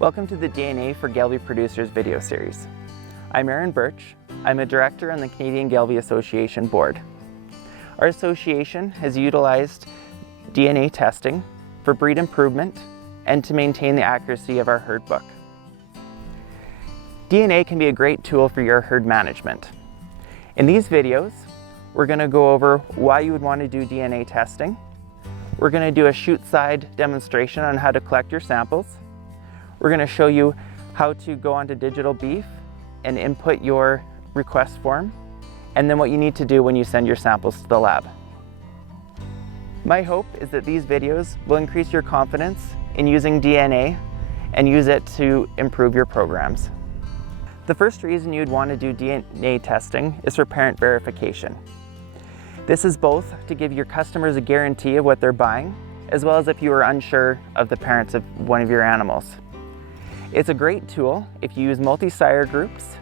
Welcome to the DNA for Gelbvieh Producers video series. I'm Aaron Birch. I'm a director on the Canadian Gelbvieh Association board. Our association has utilized DNA testing for breed improvement and to maintain the accuracy of our herd book. DNA can be a great tool for your herd management. In these videos, we're going to go over why you would want to do DNA testing. We're going to do a chute-side demonstration on how to collect your samples. We're going to show you how to go onto Digital Beef and input your request form, and then what you need to do when you send your samples to the lab. My hope is that these videos will increase your confidence in using DNA and use it to improve your programs. The first reason you'd want to do DNA testing is for parent verification. This is both to give your customers a guarantee of what they're buying, as well as if you are unsure of the parents of one of your animals. It's a great tool if you use multi-sire groups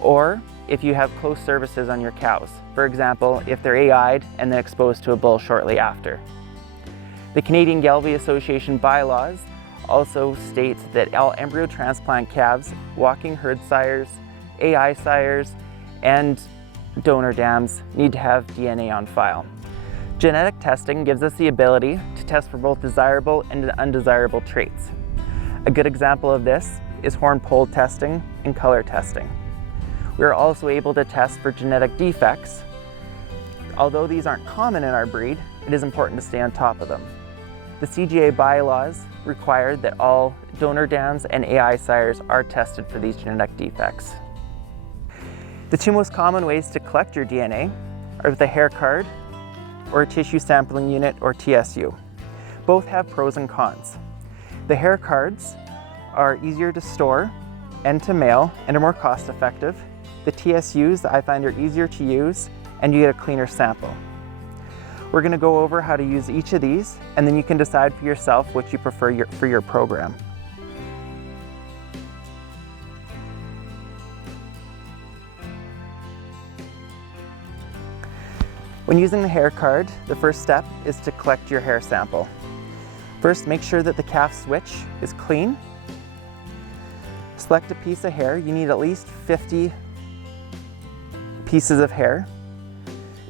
or if you have close services on your cows. For example, if they're AI'd and then exposed to a bull shortly after. The Canadian Gelbvieh Association bylaws also state that all embryo transplant calves, walking herd sires, AI sires, and donor dams need to have DNA on file. Genetic testing gives us the ability to test for both desirable and undesirable traits. A good example of this is horn poll testing and color testing. We are also able to test for genetic defects. Although these aren't common in our breed, it is important to stay on top of them. The CGA bylaws require that all donor dams and AI sires are tested for these genetic defects. The two most common ways to collect your DNA are with a hair card or a tissue sampling unit, or TSU. Both have pros and cons. The hair cards are easier to store and to mail and are more cost effective. The TSUs I find are easier to use and you get a cleaner sample. We're going to go over how to use each of these, and then you can decide for yourself what you prefer for your program. When using the hair card, the first step is to collect your hair sample. First, make sure that the calf switch is clean. Select a piece of hair. You need at least 50 pieces of hair.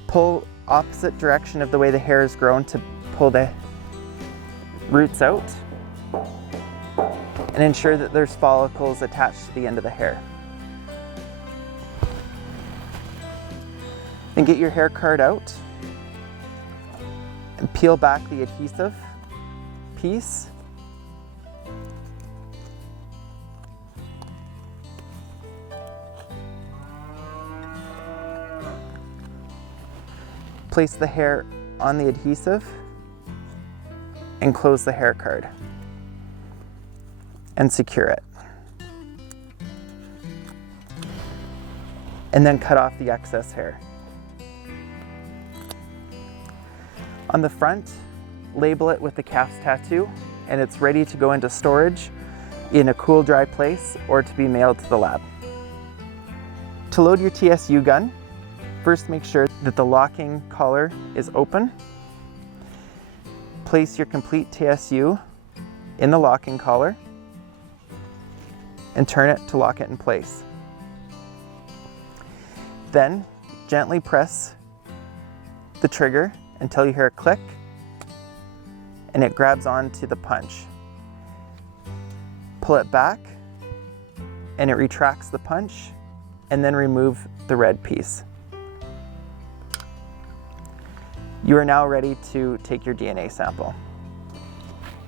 Pull opposite direction of the way the hair is grown to pull the roots out, and ensure that there's follicles attached to the end of the hair. Then get your hair card out and peel back the adhesive piece. Place the hair on the adhesive and close the hair card and secure it. And then cut off the excess hair. On the front, label it with the calf's tattoo, and it's ready to go into storage in a cool, dry place or to be mailed to the lab. To load your TSU gun, first make sure that the locking collar is open. Place your complete TSU in the locking collar and turn it to lock it in place. Then gently press the trigger until you hear a click and it grabs onto the punch. Pull it back and it retracts the punch, and then remove the red piece. You are now ready to take your DNA sample.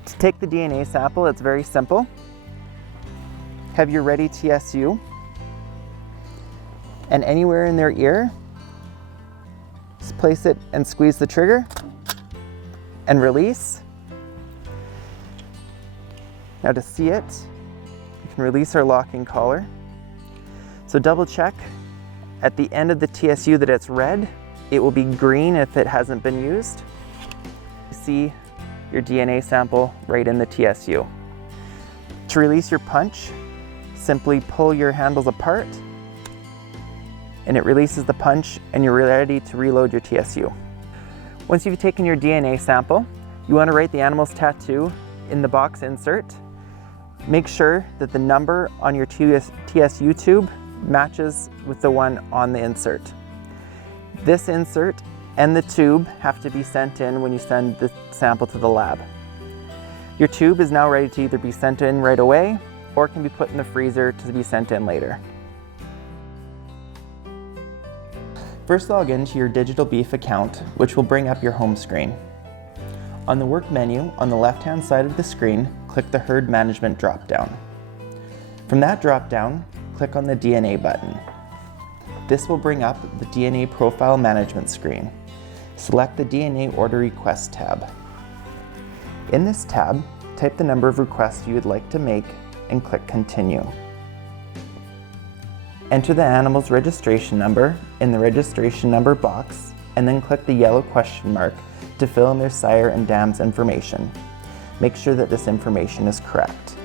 To take the DNA sample, it's very simple. Have your ready TSU, and anywhere in their ear, just place it and squeeze the trigger and release. Now to see it, you can release our locking collar. So double check at the end of the TSU that it's red. It will be green if it hasn't been used. See your DNA sample right in the TSU. To release your punch, simply pull your handles apart and it releases the punch, and you're ready to reload your TSU. Once you've taken your DNA sample, you want to write the animal's tattoo in the box insert Make sure that the number on your TSU tube matches with the one on the insert. This insert and the tube have to be sent in when you send the sample to the lab. Your tube is now ready to either be sent in right away or can be put in the freezer to be sent in later. First, log into your Digital Beef account, which will bring up your home screen. On the work menu on the left-hand side of the screen, click the Herd Management drop-down. From that drop-down, click on the DNA button. This will bring up the DNA Profile Management screen. Select the DNA Order Request tab. In this tab, type the number of requests you would like to make and click Continue. Enter the animal's registration number in the registration number box and then click the yellow question mark to fill in their sire and dam's information. Make sure that this information is correct.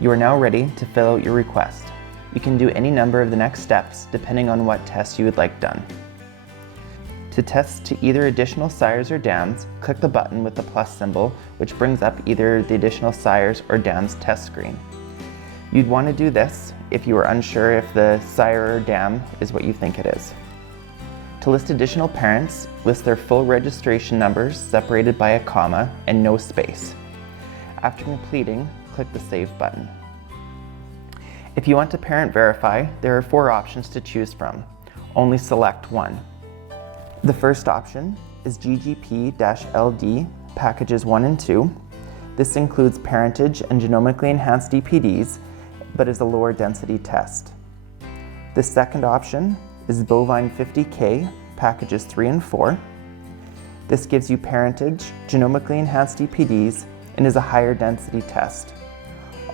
You are now ready to fill out your request. You can do any number of the next steps depending on what tests you would like done. To test to either additional sires or dams, click the button with the plus symbol, which brings up either the additional sires or dams test screen. You'd want to do this if you are unsure if the sire or dam is what you think it is. To list additional parents, list their full registration numbers separated by a comma and no space. After completing, click the Save button. If you want to parent verify, there are 4 options to choose from. Only select one. The first option is GGP-LD packages 1 and 2. This includes parentage and genomically enhanced DPDs, but is a lower density test. The second option is bovine 50K packages 3 and 4. This gives you parentage, genomically enhanced DPDs, and is a higher density test.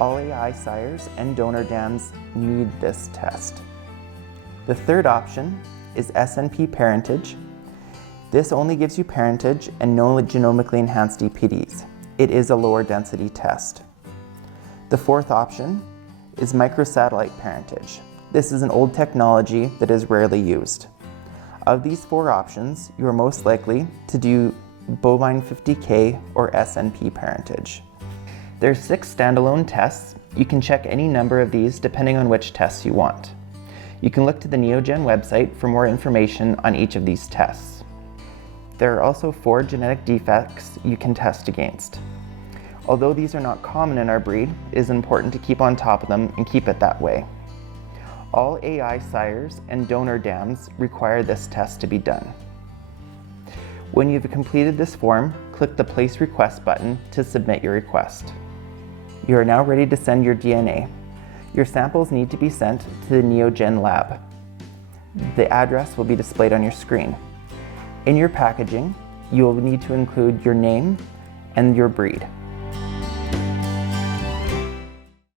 All AI sires and donor dams need this test. The third option is SNP parentage. This only gives you parentage and no genomically enhanced DPDs. It is a lower density test. The fourth option is microsatellite parentage. This is an old technology that is rarely used. Of these 4 options, you are most likely to do bovine 50K or SNP parentage. There are 6 standalone tests. You can check any number of these depending on which tests you want. You can look to the Neogen website for more information on each of these tests. There are also 4 genetic defects you can test against. Although these are not common in our breed, it is important to keep on top of them and keep it that way. All AI sires and donor dams require this test to be done. When you've completed this form, click the Place Request button to submit your request. You are now ready to send your DNA. Your samples need to be sent to the Neogen lab. The address will be displayed on your screen. In your packaging, you will need to include your name and your breed.